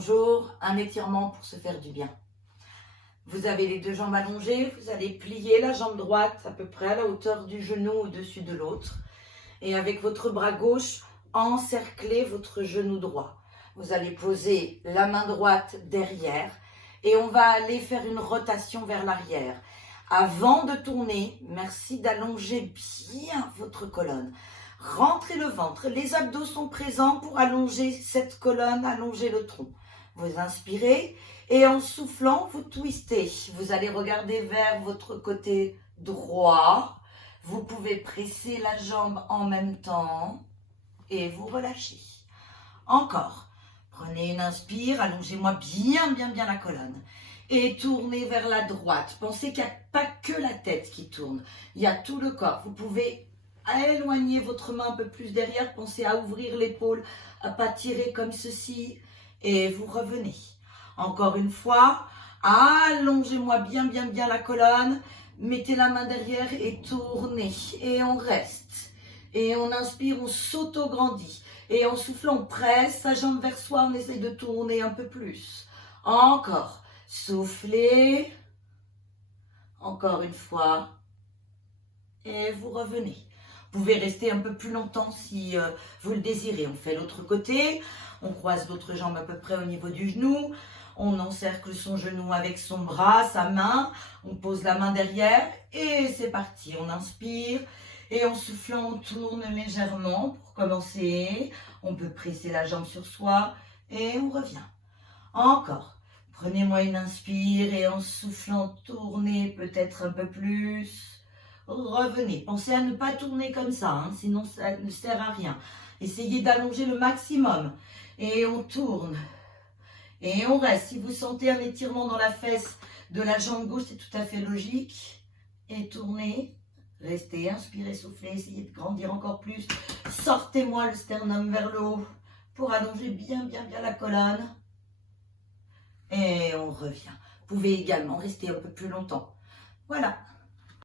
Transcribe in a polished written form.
Bonjour, un étirement pour se faire du bien. Vous avez les deux jambes allongées, vous allez plier la jambe droite à peu près à la hauteur du genou au-dessus de l'autre. Et avec votre bras gauche, encerclez votre genou droit. Vous allez poser la main droite derrière et on va aller faire une rotation vers l'arrière. Avant de tourner, merci d'allonger bien votre colonne. Rentrez le ventre, les abdos sont présents pour allonger cette colonne, allonger le tronc. Vous inspirez et en soufflant, vous twistez. Vous allez regarder vers votre côté droit. Vous pouvez presser la jambe en même temps et vous relâchez. Encore. Prenez une inspire, allongez-moi bien la colonne. Et tournez vers la droite. Pensez qu'il n'y a pas que la tête qui tourne. Il y a tout le corps. Vous pouvez éloigner votre main un peu plus derrière. Pensez à ouvrir l'épaule, à pas tirer comme ceci. Et vous revenez. Encore une fois, allongez-moi bien la colonne. Mettez la main derrière et tournez. Et on reste. Et on inspire, on s'auto-grandit. Et en soufflant, on presse sa jambe vers soi. On essaye de tourner un peu plus. Encore. Soufflez. Encore une fois. Et vous revenez. Vous pouvez rester un peu plus longtemps si vous le désirez. On fait l'autre côté. On croise l'autre jambe à peu près au niveau du genou. On encercle son genou avec son bras, sa main. On pose la main derrière. Et c'est parti. On inspire. Et en soufflant, on tourne légèrement pour commencer. On peut presser la jambe sur soi. Et on revient. Encore. Prenez-moi une inspire. Et en soufflant, tournez peut-être un peu plus. Revenez. Pensez à ne pas tourner comme ça, hein, sinon ça ne sert à rien. Essayez d'allonger le maximum. Et on tourne. Et on reste. Si vous sentez un étirement dans la fesse de la jambe gauche, c'est tout à fait logique. Et tournez. Restez, inspirez, soufflez, essayez de grandir encore plus. Sortez-moi le sternum vers le haut pour allonger bien la colonne. Et on revient. Vous pouvez également rester un peu plus longtemps. Voilà.